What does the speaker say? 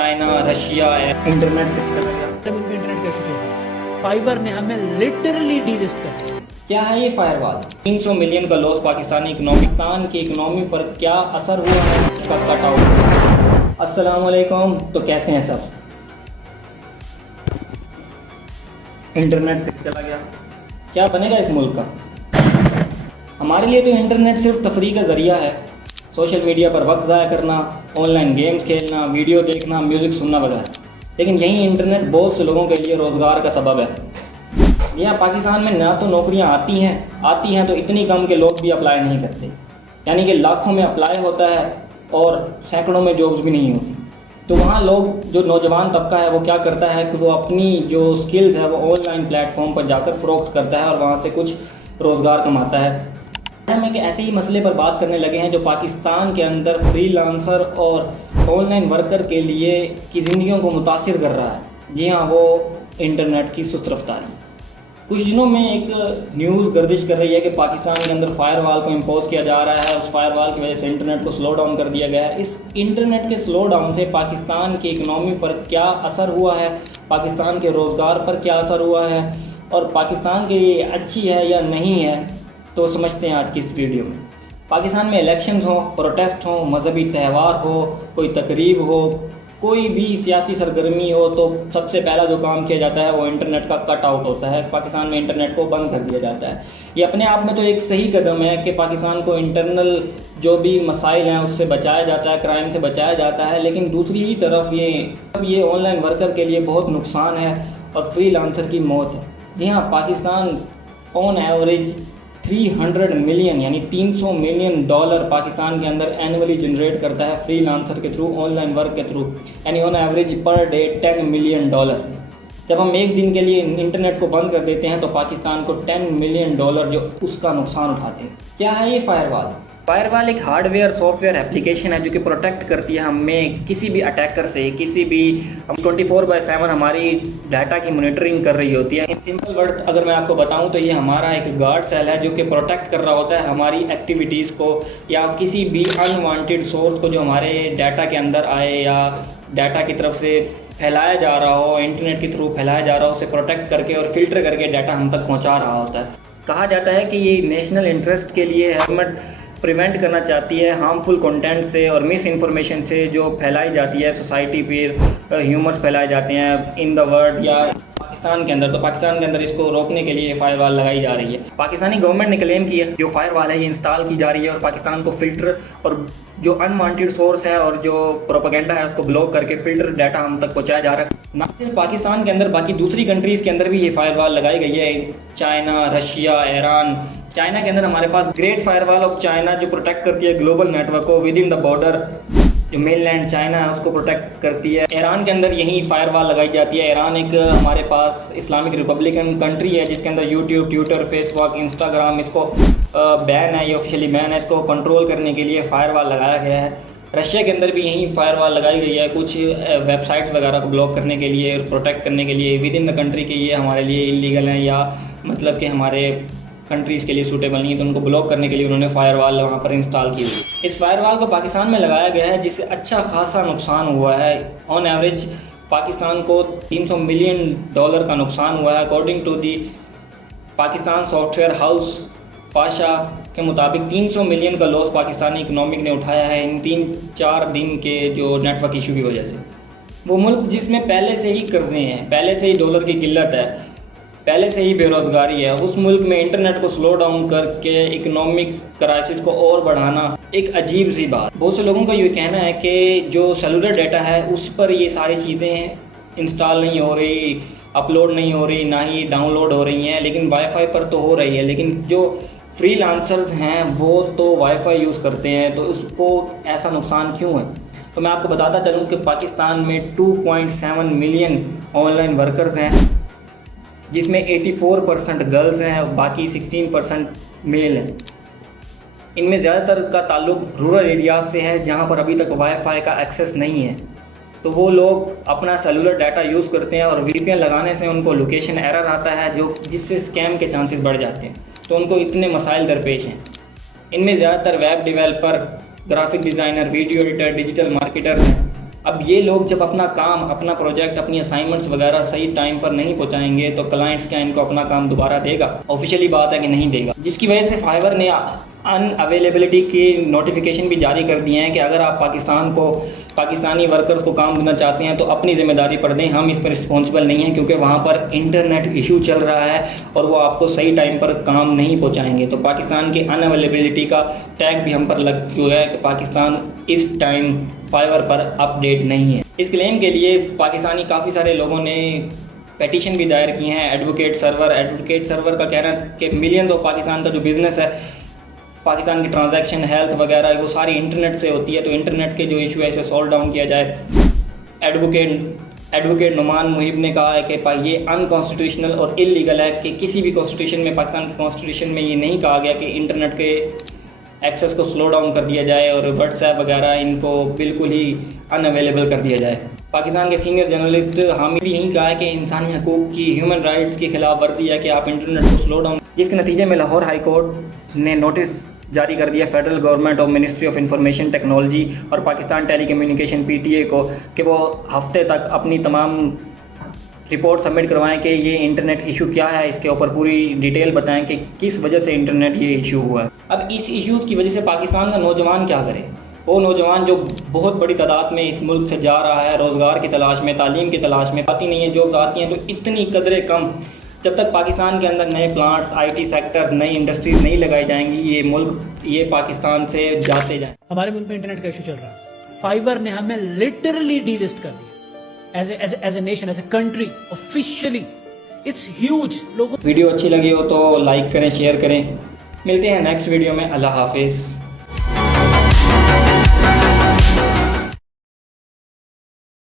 China, Russia है, internet चला गया। जब इनका इंटरनेट कैसे चल रहा है, फाइबर ने हमें लिटरली डीलिस्ट कर दिया। क्या है ये फायरवॉल? 300 मिलियन का लॉस पाकिस्तानी पाकिस्तान की इकोनॉमी पर क्या असर हुआ है इसका कट आउट। अस्सलाम वालेकुम, तो कैसे हैं सब? इंटरनेट चला गया, क्या बनेगा इस मुल्क का? हमारे लिए तो इंटरनेट सिर्फ तफरीह का ज़रिया है। सोशल मीडिया पर वक्त ज़ाया करना, ऑनलाइन गेम्स खेलना, वीडियो देखना, म्यूज़िक सुनना वगैरह। लेकिन यही इंटरनेट बहुत से लोगों के लिए रोज़गार का सबब है। यहाँ पाकिस्तान में ना तो नौकरियाँ आती हैं तो इतनी कम के लोग भी अप्लाई नहीं करते, यानी कि लाखों में अप्लाई होता है और सैकड़ों में जॉब्स भी नहीं होती। तो वहाँ लोग, जो नौजवान तबका है, वो क्या करता है कि वो अपनी जो स्किल्स है वो ऑनलाइन प्लेटफॉर्म पर जाकर फ़रोख्त करता है और वहाँ से कुछ रोज़गार कमाता है। हम कि ऐसे ही मसले पर बात करने लगे हैं जो पाकिस्तान के अंदर फ्रीलांसर और ऑनलाइन वर्कर के लिए की ज़िंदगियों को मुतासिर कर रहा है। जी हाँ, वो इंटरनेट की सुस्त रफ्तारी। कुछ दिनों में एक न्यूज़ गर्दिश कर रही है कि पाकिस्तान के अंदर फायरवॉल को इम्पोज किया जा रहा है। उस फायरवॉल की वजह से इंटरनेट को स्लो डाउन कर दिया गया है। इस इंटरनेट के स्लो डाउन से पाकिस्तान की इकनॉमी पर क्या असर हुआ है, पाकिस्तान के रोज़गार पर क्या असर हुआ है और पाकिस्तान के लिए अच्छी है या नहीं है, तो समझते हैं आज की इस वीडियो में। पाकिस्तान में इलेक्शंस हो, प्रोटेस्ट हो, मजहबी त्यौहार हो, कोई तकरीब हो, कोई भी सियासी सरगर्मी हो, तो सबसे पहला जो काम किया जाता है वो इंटरनेट का कट आउट होता है। पाकिस्तान में इंटरनेट को बंद कर दिया जाता है। ये अपने आप में तो एक सही कदम है कि पाकिस्तान को इंटरनल जो भी मसाइल हैं उससे बचाया जाता है, क्राइम से बचाया जाता है। लेकिन दूसरी ही तरफ ये ऑनलाइन वर्कर के लिए बहुत नुकसान है और फ्रीलांसर की मौत है। जी हाँ, पाकिस्तान ऑन एवरेज 300 मिलियन यानी 300 मिलियन डॉलर पाकिस्तान के अंदर एनुअली जनरेट करता है फ्रीलांसर के थ्रू, ऑनलाइन वर्क के थ्रू, यानी on average per day 10 million dollar. जब हम एक दिन के लिए इंटरनेट को बंद कर देते हैं तो पाकिस्तान को 10 मिलियन डॉलर जो उसका नुकसान उठाते हैं। क्या है ये फायरवॉल? फायरवॉल एक हार्डवेयर सॉफ्टवेयर एप्लीकेशन है जो कि प्रोटेक्ट करती है हमें किसी भी अटैकर से, किसी भी 24/7 हमारी डाटा की मॉनिटरिंग कर रही होती है। इन सिंपल वर्ड अगर मैं आपको बताऊं तो ये हमारा एक गार्ड सेल है जो कि प्रोटेक्ट कर रहा होता है हमारी एक्टिविटीज़ को या किसी भी अनवांटेड सोर्स को जो हमारे डाटा के अंदर आए या डाटा की तरफ से फैलाया जा रहा हो, इंटरनेट के थ्रू फैलाया जा रहा हो, उसे प्रोटेक्ट करके और फिल्टर करके डाटा हम तक पहुँचा रहा होता है। कहा जाता है कि ये नेशनल इंटरेस्ट के लिए गवर्नमेंट प्रिवेंट करना चाहती है हार्मफुल कंटेंट से और मिस इन्फॉर्मेशन से जो फैलाई जाती है सोसाइटी पे, ह्यूमर्स फैलाए जाते हैं इन द वर्ल्ड या पाकिस्तान के अंदर। तो पाकिस्तान के अंदर इसको रोकने के लिए फायरवॉल लगाई जा रही है। पाकिस्तानी गवर्नमेंट ने क्लेम किया जो फायरवॉल है ये इंस्टॉल की जा रही है और पाकिस्तान को फिल्टर और जो अनवांटेड सोर्स है और जो प्रोपेगेंडा है उसको ब्लॉक करके फिल्टर डाटा हम तक पहुँचाया जा रहा है। ना सिर्फ पाकिस्तान के अंदर, बाकी दूसरी कंट्रीज़ के अंदर भी ये फायरवॉल लगाई गई है। China, Russia, Iran. चाइना के अंदर हमारे पास ग्रेट फायरवॉल ऑफ चाइना जो प्रोटेक्ट करती है ग्लोबल नेटवर्क को विद इन द बॉर्डर, जो मेन लैंड चाइना है उसको प्रोटेक्ट करती है। ईरान के अंदर यही फायरवॉल लगाई जाती है। ईरान एक हमारे पास इस्लामिक रिपब्लिकन कंट्री है जिसके अंदर यूट्यूब, ट्विटर, फेसबुक, इंस्टाग्राम इसको बैन है, ये ऑफिशियली बैन है। इसको कंट्रोल करने के लिए फायरवॉल लगाया गया है। रशिया के अंदर भी यही फायरवॉल लगाई गई है कुछ वेबसाइट्स वगैरह को ब्लॉक करने के लिए और प्रोटेक्ट करने के लिए विद इन द कंट्री के ये हमारे लिए इलीगल हैं या मतलब कि हमारे कंट्रीज़ के लिए सूटेबल नहीं है, तो उनको ब्लॉक करने के लिए उन्होंने फायरवॉल वहाँ पर इंस्टॉल की। इस फायरवॉल को पाकिस्तान में लगाया गया है जिससे अच्छा खासा नुकसान हुआ है। ऑन एवरेज पाकिस्तान को 300 मिलियन डॉलर का नुकसान हुआ है। According to the Pakistan software house Pasha के मुताबिक 300 मिलियन का लॉस पाकिस्तानी इकनॉमिक ने उठाया है इन 3-4 दिन के जो नेटवर्क इशू की वजह से। वो मुल्क जिसमें पहले से ही कर्जे हैं, पहले से ही डॉलर की किल्लत है, पहले से ही बेरोज़गारी है, उस मुल्क में इंटरनेट को स्लो डाउन करके इकोनॉमिक क्राइसिस को और बढ़ाना एक अजीब सी बात। बहुत से लोगों का ये कहना है कि जो सेलुलर डाटा है उस पर ये सारी चीज़ें इंस्टॉल नहीं हो रही, अपलोड नहीं हो रही, ना ही डाउनलोड हो रही हैं, लेकिन वाईफाई पर तो हो रही है। लेकिन जो फ्रीलांसर्स हैं वो तो वाईफाई यूज़ करते हैं, तो उसको ऐसा नुकसान क्यों है? तो मैं आपको बताता चलूँ कि पाकिस्तान में 2.7 मिलियन ऑनलाइन वर्कर्स हैं जिसमें 84% गर्ल्स हैं और बाकी 16% मेल हैं। इनमें ज़्यादातर का ताल्लुक रूरल एरियाज से है जहाँ पर अभी तक वाईफाई का एक्सेस नहीं है। तो वो लोग अपना सेलुलर डाटा यूज़ करते हैं और वीपीएन लगाने से उनको लोकेशन एरर आता है जो जिससे स्कैम के चांसेस बढ़ जाते हैं। तो उनको इतने मसाइल दरपेश हैं। इनमें ज़्यादातर web developer, graphic designer, video editor, digital marketer हैं। اب یہ لوگ جب اپنا کام، اپنا پروجیکٹ، اپنی اسائنمنٹس وغیرہ صحیح ٹائم پر نہیں پہنچائیں گے تو کلائنٹس کیا ان کو اپنا کام دوبارہ دے گا؟ آفیشیلی بات ہے کہ نہیں دے گا، جس کی وجہ سے فائبر نے ان اویلیبلٹی کی نوٹیفیکیشن بھی جاری کر دیے ہیں کہ اگر آپ پاکستانی ورکرز کو کام دینا چاہتے ہیں تو اپنی ذمہ داری پر دیں، ہم اس پر رسپانسبل نہیں ہیں، کیونکہ وہاں پر انٹرنیٹ ایشو چل رہا ہے اور وہ آپ کو صحیح ٹائم پر کام نہیں پہنچائیں گے۔ تو پاکستان کی ان اویلیبلٹی کا ٹیگ بھی ہم پر لگ چکا ہے کہ پاکستان اس ٹائم فائبر پر اپ ڈیٹ نہیں ہے۔ اس کلیم کے لیے پاکستانی کافی سارے لوگوں نے پیٹیشن بھی دائر کی ہیں۔ ایڈوکیٹ سرور کا کہنا ہے کہ ملین آف پاکستان کا جو بزنس ہے، پاکستان کی ٹرانزیکشن، ہیلتھ وغیرہ، وہ ساری انٹرنیٹ سے ہوتی ہے، تو انٹرنیٹ کے جو ایشو ہے اسے سولو ڈاؤن کیا جائے۔ ایڈوکیٹ نعمان محب نے کہا ہے کہ یہ ان کانسٹیٹیوشنل اور انلیگل ہے کہ کسی بھی کانسٹیٹیوشن میں، پاکستان کی کانسٹیٹیوشن میں یہ نہیں کہا گیا کہ انٹرنیٹ کے ایکسیس کو سلو ڈاؤن کر دیا جائے اور واٹس ایپ وغیرہ ان کو بالکل ہی ان اویلیبل کر دیا جائے۔ پاکستان کے سینئر جرنلسٹ حامد بھی یہی کہا ہے کہ انسانی حقوق کی، ہیومن رائٹس کی خلاف ورزی ہے کہ آپ انٹرنیٹ کو سلو ڈاؤن، جس کے نتیجے میں لاہور ہائی کورٹ نے نوٹس جاری کر دیا فیڈرل گورنمنٹ اور منسٹری آف انفارمیشن ٹیکنالوجی اور پاکستان ٹیلی کمیونیکیشن PTA کو کہ وہ ہفتے تک اپنی تمام رپورٹ سبمٹ کروائیں کہ یہ انٹرنیٹ ایشو کیا ہے، اس کے اوپر پوری ڈیٹیل بتائیں کہ کس وجہ سے انٹرنیٹ یہ ایشو ہوا ہے۔ اب اس ایشوز کی وجہ سے پاکستان کا نوجوان کیا کرے؟ وہ نوجوان جو بہت بڑی تعداد میں اس ملک سے جا رہا ہے روزگار کی تلاش میں، تعلیم کی تلاش میں، آتی نہیں ہے، جابز آتی ہیں تو اتنی قدرے کم۔ جب تک پاکستان کے اندر نئے پلانٹس، IT سیکٹر، نئی انڈسٹریز نہیں لگائی جائیں گی، یہ پاکستان سے جاتے جائیں۔ ہمارے ملک میں انٹرنیٹ کا ایشو چل رہا ہے، فائبر نے ہمیں لٹرلی ڈی لسٹ کر دیا as a nation, as a country, officially. It's huge. لوگوں ویڈیو اچھی لگی ہو تو لائک کریں، شیئر کریں۔ ملتے ہیں نیکسٹ ویڈیو میں۔ اللہ حافظ۔